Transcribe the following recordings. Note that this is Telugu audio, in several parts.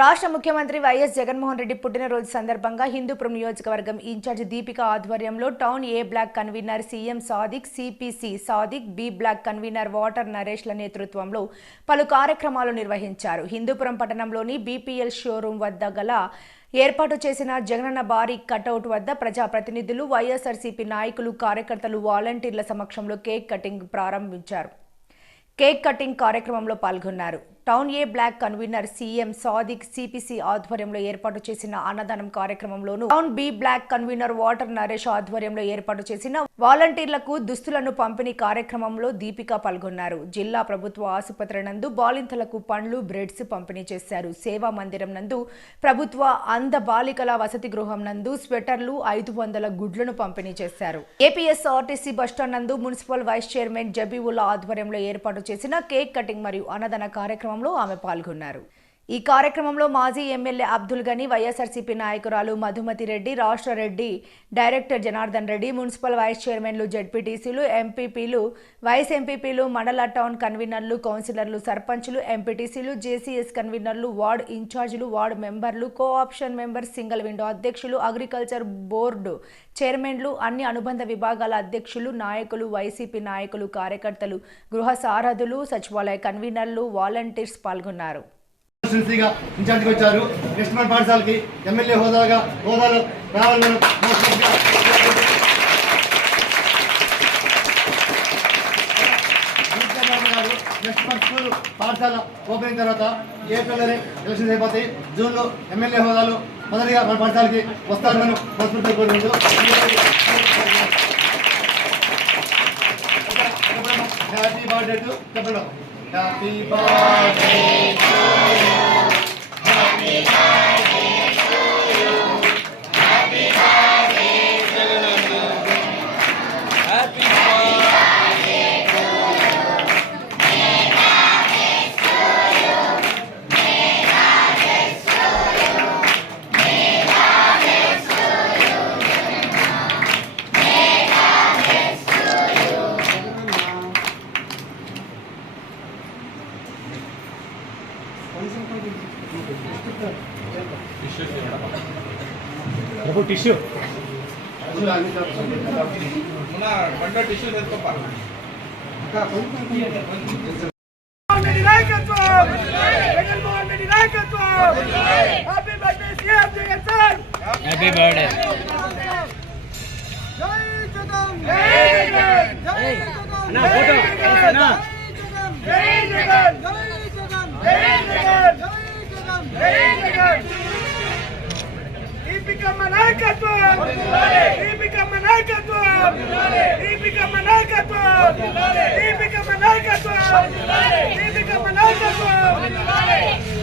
రాష్ట్ర ముఖ్యమంత్రి వైఎస్ జగన్మోహన్ రెడ్డి పుట్టినరోజు సందర్భంగా హిందూపురం నియోజకవర్గం ఇన్ఛార్జ్ దీపిక ఆధ్వర్యంలో town A block convener CM Sadiq CPC Sadiq B block convener water నరేష్ల నేతృత్వంలో పలు కార్యక్రమాలు నిర్వహించారు. హిందూపురం పట్టణంలోని బీపీఎల్ షోరూం వద్ద గల ఏర్పాటు చేసిన జగనన్న భారీ కటౌట్ వద్ద ప్రజాప్రతినిధులు వైఎస్ఆర్సీపీ నాయకులు కార్యకర్తలు వాలంటీర్ల సమక్షంలో కేక్ కటింగ్ ప్రారంభించారు. కేక్ కటింగ్ కార్యక్రమంలో పాల్గొన్నారు. Town A block convener CM Sadiq CPC ఆధ్వర్యంలో ఏర్పాటు చేసిన అన్నదానం కార్యక్రమంలోను town B block convener water Naresh ఆధ్వర్యంలో ఏర్పాటు చేసిన వాలంటీర్లకు దుస్తులను పంపిణీ కార్యక్రమంలో దీపిక పాల్గొన్నారు. జిల్లా ప్రభుత్వ ఆసుపత్రి నందు బాలింతలకు పండ్లు బ్రెడ్స్ పంపిణీ చేశారు. సేవా మందిరం నందు ప్రభుత్వ అంధ బాలికల వసతి గృహం నందు స్వెటర్లు ఐదు వందల గుడ్లను పంపిణీ చేశారు. ఏపీఎస్ఆర్టీసీ బస్టాండ్ నందు మున్సిపల్ వైస్ చైర్మన్ జబీవుల్లా ఆధ్వర్యంలో ఏర్పాటు చేసిన కేక్ కటింగ్ మరియు అన్నదాన కార్యక్రమంలో ఆమె పాల్గొన్నారు. ఈ కార్యక్రమంలో మాజీ ఎమ్మెల్యే అబ్దుల్ గని వైఎస్ఆర్సీపీ నాయకురాలు మధుమతి రెడ్డి రాష్ట్ర Reddy director Janardhan Reddy municipal vice చైర్మన్లు జడ్పీటీసీలు ఎంపీపీలు వైస్ ఎంపీపీలు మండల టౌన్ కన్వీనర్లు కౌన్సిలర్లు సర్పంచ్లు ఎంపీటీసీలు జేసీఎస్ కన్వీనర్లు వార్డ్ ఇన్ఛార్జీలు వార్డ్ మెంబర్లు co option member single window అధ్యక్షులు అగ్రికల్చర్ బోర్డు చైర్మన్లు అన్ని అనుబంధ విభాగాల అధ్యక్షులు నాయకులు వైసీపీ నాయకులు కార్యకర్తలు గృహ సారథులు సచివాలయ కన్వీనర్లు వాలంటీర్స్ పాల్గొన్నారు. కాన్స్టిట్యున్సీగా ఇన్ఛార్జిగా వచ్చారు. కృష్ణ పాఠశాలకి ఎమ్మెల్యే హోదాగా హోదాలో రావాలని నెక్స్ట్ మంత్ స్కూల్ పాఠశాల ఓపెనింగ్ తర్వాత ఏప్రిల్లోనే ఎలక్షన్స్ అయిపోతాయి. జూన్లో ఎమ్మెల్యే హోదాలు మొదటిగా మన పాఠశాలకి వస్తారని మనస్ఫూర్తిగా కోరుకుంటూ హ్యాపీ బర్త్డే టు చెప్పండి. Happy birthday. ರಘು ಟಿಶ್ಯೂ ಬಂಡ ಟಿಶ್ಯೂ ನಾಯಕತ್ವ ಜಗನ್ಮೋಹನ್ ರೆಡ್ಡಿ ನಾಯಕತ್ವ happy birthday C R Jagan sir happy birthday ಜೈ ಜಗನ್ ಜೈ ಜಗನ್ ಜೈ ಜಗನ್ ಜೈ ಜಗನ್ ಜೈ ಜಗನ್ ಜೈ దీపికమ్మ నాయకత్వం దీపికమ్మ నాయకత్వం దీపికమ్మ నాయకత్వం దీపికమ్మ నాయకత్వం దీపికమ్మ నాయకత్వం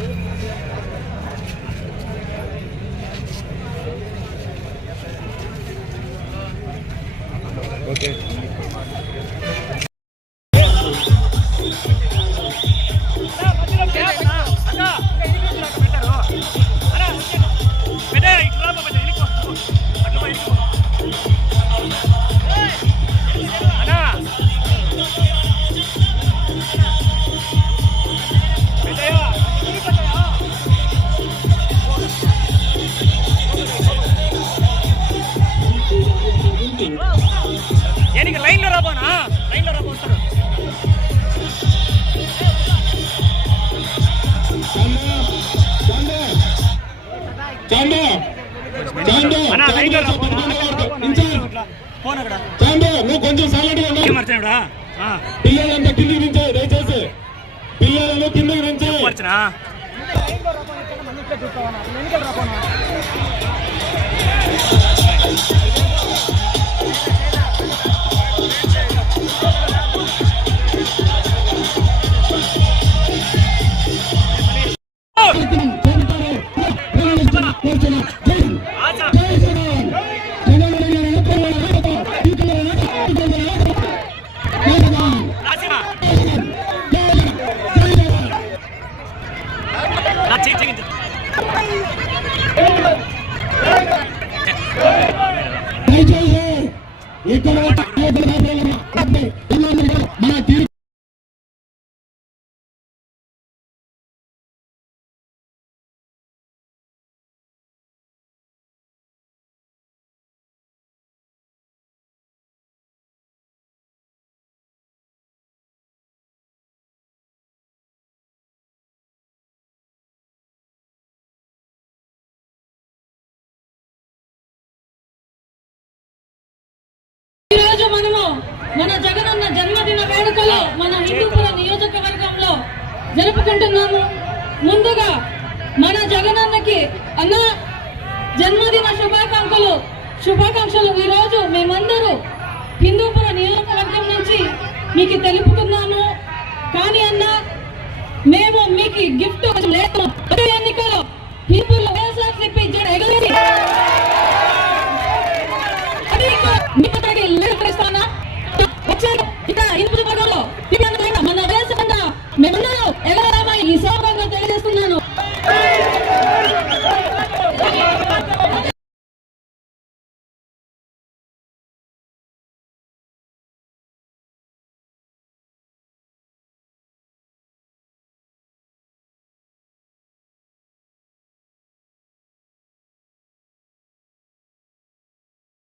నువ్వు కొంచెం సైలెంట్గా పిల్లలంతా కిందికి దించే దయచేసి. పిల్లలను కిందికి దించే. ఆ తీర్పు మన జగన్ జరుపుకుంటున్నాము. ముందుగా మన జగనన్నకి అన్న జన్మదిన శుభాకాంక్షలు. శుభాకాంక్షలు. ఈ రోజు మేమందరూ హిందూపురం నియోజకవర్గం నుంచి మీకు తెలుపుతున్నాము. కానీ అన్న మేము మీకు గిఫ్ట్ లేదు. వచ్చే ఎన్నికల్లో హిందూపురంలో వైఎస్ఆర్సీపీ జెండా Oh,